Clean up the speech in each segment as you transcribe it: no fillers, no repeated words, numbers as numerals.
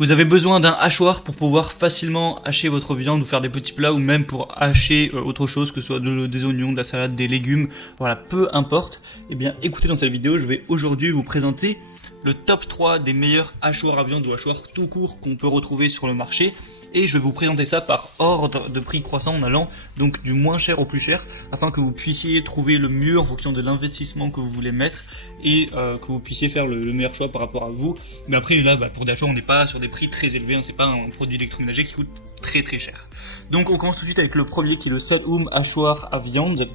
Vous avez besoin d'un hachoir pour pouvoir facilement hacher votre viande ou faire des petits plats ou même pour hacher autre chose, que ce soit des oignons, de la salade, des légumes, voilà, peu importe. Eh bien, écoutez, dans cette vidéo, je vais aujourd'hui vous présenter le top 3 des meilleurs hachoirs à viande ou hachoirs tout court qu'on peut retrouver sur le marché. Et je vais vous présenter ça par ordre de prix croissant en allant donc du moins cher au plus cher, afin que vous puissiez trouver le mieux en fonction de l'investissement que vous voulez mettre et que vous puissiez faire le meilleur choix par rapport à vous. Mais après là, pour des hachoirs, on n'est pas sur des prix très élevés, hein, c'est pas un produit électroménager qui coûte très cher. Donc on commence tout de suite avec le premier qui est le Selhoom hachoir à viande.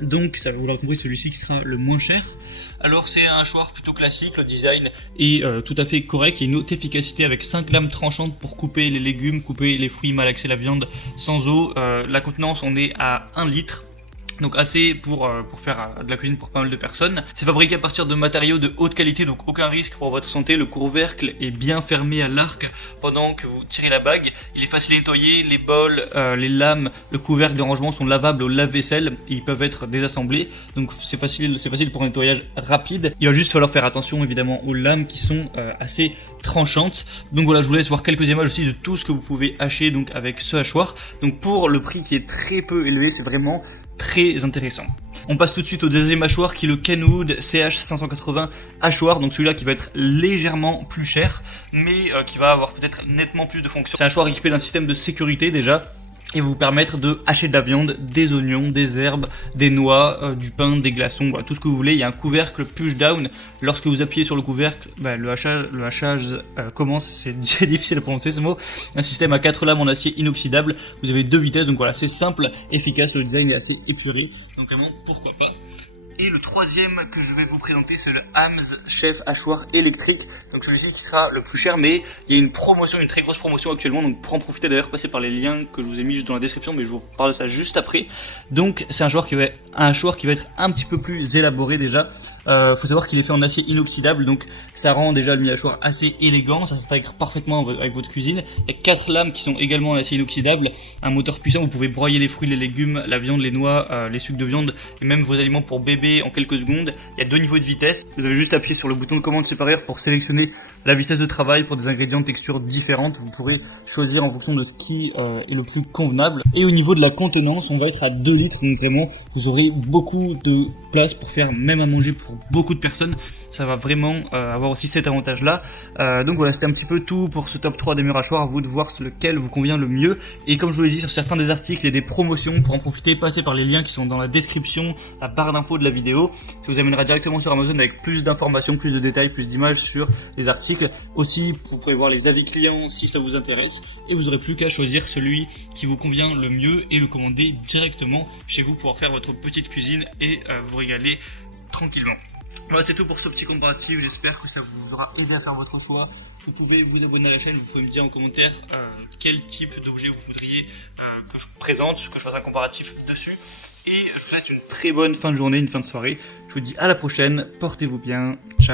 Donc ça, vous l'aurez compris, celui-ci qui sera le moins cher. Alors c'est un hachoir plutôt classique, le design est tout à fait correct, il y a une haute efficacité avec 5 lames tranchantes pour couper les légumes, couper les fruits, malaxer la viande sans eau. La contenance, on est à 1 litre. Donc assez pour faire de la cuisine pour pas mal de personnes. C'est fabriqué à partir de matériaux de haute qualité, donc aucun risque pour votre santé. Le couvercle est bien fermé à l'arc pendant que vous tirez la bague. Il est facile à nettoyer, les bols, les lames, le couvercle de rangement sont lavables au lave-vaisselle et ils peuvent être désassemblés. Donc c'est facile pour un nettoyage rapide. Il va juste falloir faire attention évidemment aux lames qui sont assez tranchantes. Donc voilà, je vous laisse voir quelques images aussi de tout ce que vous pouvez hacher donc avec ce hachoir. Donc pour le prix qui est très peu élevé, c'est vraiment très intéressant. On passe tout de suite au deuxième hachoir qui est le Kenwood CH580 hachoir, donc celui-là qui va être légèrement plus cher mais qui va avoir peut-être nettement plus de fonctions. C'est un hachoir équipé d'un système de sécurité déjà et vous permettre de hacher de la viande, des oignons, des herbes, des noix, du pain, des glaçons, voilà, tout ce que vous voulez. Il y a un couvercle push down. Lorsque vous appuyez sur le couvercle, le hachage commence. C'est difficile à prononcer ce mot. Un système à 4 lames en acier inoxydable. Vous avez 2 vitesses, donc voilà, c'est simple, efficace. Le design est assez épuré, donc vraiment pourquoi pas. Et le troisième que je vais vous présenter, c'est le Hamm's Chef hachoir électrique. Donc celui-ci qui sera le plus cher, mais il y a une promotion, une très grosse promotion actuellement. Donc pour en profiter d'ailleurs, passez par les liens que je vous ai mis juste dans la description, mais je vous parle de ça juste après. Donc c'est un hachoir qui va être un petit peu plus élaboré déjà. Faut savoir qu'il est fait en acier inoxydable, donc ça rend déjà le mi-hachoir assez élégant. Ça s'intègre parfaitement avec votre cuisine. Il y a 4 lames qui sont également en acier inoxydable, un moteur puissant. Vous pouvez broyer les fruits, les légumes, la viande, les noix, les sucres de viande et même vos aliments pour bébé en quelques secondes. Il y a 2 niveaux de vitesse. Vous avez juste appuyé sur le bouton de commande supérieur pour sélectionner la vitesse de travail pour des ingrédients de texture différentes. Vous pourrez choisir en fonction de ce qui est le plus convenable. Et au niveau de la contenance, on va être à 2 litres. Donc vraiment, vous aurez beaucoup de place pour faire même à manger pour beaucoup de personnes. Ça va vraiment avoir aussi cet avantage-là. Donc voilà, c'était un petit peu tout pour ce top 3 des meilleurs hachoirs. À vous de voir lequel vous convient le mieux. Et comme je vous l'ai dit, sur certains des articles, il y a des promotions. Pour en profiter, passez par les liens qui sont dans la description, la barre d'infos de la vidéo. Ça vous amènera directement sur Amazon avec plus d'informations, plus de détails, plus d'images sur les articles. Aussi, vous pourrez voir les avis clients si ça vous intéresse. Et vous n'aurez plus qu'à choisir celui qui vous convient le mieux et le commander directement chez vous pour faire votre petite cuisine et vous régaler tranquillement. Voilà, c'est tout pour ce petit comparatif. J'espère que ça vous aura aidé à faire votre choix. Vous pouvez vous abonner à la chaîne, vous pouvez me dire en commentaire quel type d'objet vous voudriez que je présente, que je fasse un comparatif dessus. Et je vous souhaite une très bonne fin de journée, une fin de soirée. Je vous dis à la prochaine, portez-vous bien, ciao.